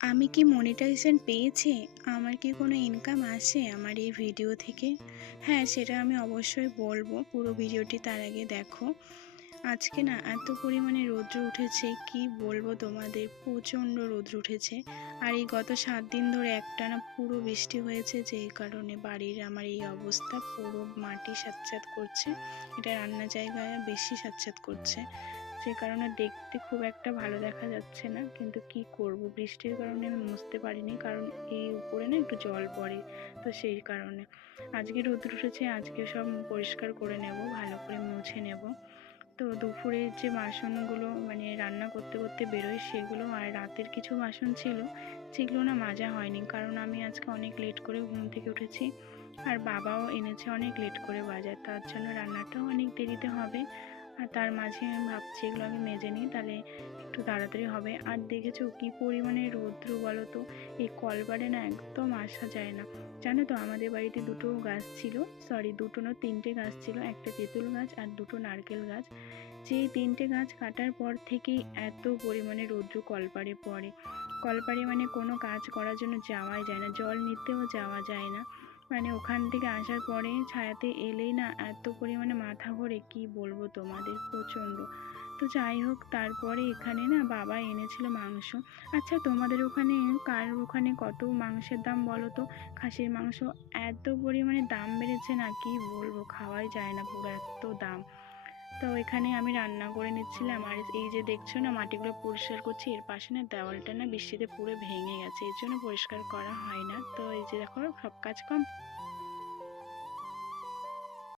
আমি কি মনিটাইজেশন পেয়েছি? আমার কি কোনো ইনকাম আসে আমার এই ভিডিও থেকে? হ্যাঁ, সেটা আমি অবশ্যই বলবো। পুরো ভিডিওটি তার আগে দেখো। আজকে না এত পরিমাণে রৌদ্র উঠেছে, কি বলবো তোমাদের, প্রচণ্ড রৌদ্র উঠেছে। আর এই গত 7 দিন ধরে একটানা পুরো বৃষ্টি হয়েছে, যেই কারণে বাড়ির আমার এই অবস্থা, পুরো মাটি স্যাঁতস্যাঁত করছে। এটা রান্না জায়গায় বেশি স্যাঁতস্যাঁত করছে, যে কারণে দেখতে খুব একটা ভালো দেখা যাচ্ছে না। কিন্তু কি করব, বৃষ্টির কারণে আমি মুছতে পারিনি, কারণ এই উপরে না একটু জল পড়ে, তো সেই কারণে আজকে রোদ উঠেছে। আজকে সব পরিষ্কার করে নেব, ভালো করে মুছে নেব। তো দুপুরে যে বাসনগুলো মানে রান্না করতে করতে বেরোয় সেগুলো, আর রাতের কিছু বাসন ছিল যেগুলো না মাজা হয়নি, কারণ আমি আজকে অনেক লেট করে ঘুম থেকে উঠেছি। আর বাবাও এনেছে অনেক লেট করে বাজার, তার জন্য রান্নাটাও অনেক দেরিতে হবে। আর তার মাঝে আমি ভাবছি এগুলো আমি মেজে নিই, তাহলে একটু তাড়াতাড়ি হবে। আর দেখেছো কি পরিমাণে রৌদ্র বলো তো, এই কলবারে না একদম আসা যায় না। জানো তো, আমাদের বাড়িতে দুটো গাছ ছিল, সরি দুটো না, 3টে গাছ ছিল। একটা তেঁতুল গাছ আর দুটো নারকেল গাছ। যেই 3টে গাছ কাটার পর থেকেই এত পরিমাণে রৌদ্র কলপারে পড়ে। কলপারে মানে কোনো কাজ করার জন্য যাওয়াই যায় না, জল নিতেও যাওয়া যায় না। মানে ওখান থেকে আসার পরে ছায়াতে এলেই না এত পরিমাণে মাথা ঘোরে, কি বলবো তোমাদের, প্রচণ্ড। তো যাই হোক, তারপরে এখানে না বাবা এনেছিল মাংস। আচ্ছা, তোমাদের ওখানে কার ওখানে কত মাংসের দাম বলো তো? খাসির মাংস এত পরিমাণে দাম বেড়েছে না, কি বলবো, খাওয়াই যায় না, পুরো এত দাম। তো এখানে আমি রান্না করে নিচ্ছিলাম, আর এই যে দেখছো না মাটিগুলো পরিষ্কার করছি। এর পাশে না দেওয়ালটা না বৃষ্টিতে পুরো ভেঙে গেছে, এর জন্য পরিষ্কার করা হয় না। তো এই যে দেখো, সব কাজ কম।